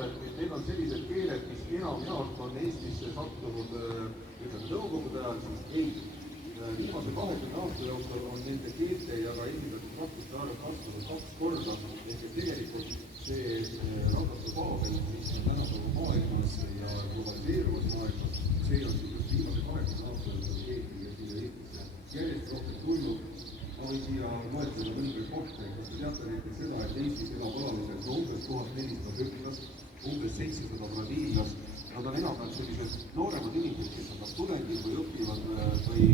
öelda, et need on sellised keeled, mis enamjaolt on Eestisse sattunud nõukogude ajal, siis ei. Viimase 20 aasta jooksul on nende keelte ja ka esindatud rahvuste arv kasvanud 2 korda, ehk tegelikult see rahvastepaabel, mis on tänapäeva maailmas ja globaliseeruvas maailmas, see on just viimase 20 aasta jooksul keelti ja siia Eestisse järjest rohkem tulnud. Ma võin siia loetleda mõningaid kohta, kas te teate näiteks seda, et Eestis elab alaliselt umbes 1400 õpilast, umbes 700 brasiillast. Nad on enam-vähem sellised nooremad inimesed, kes on kas tudengid või õpivad või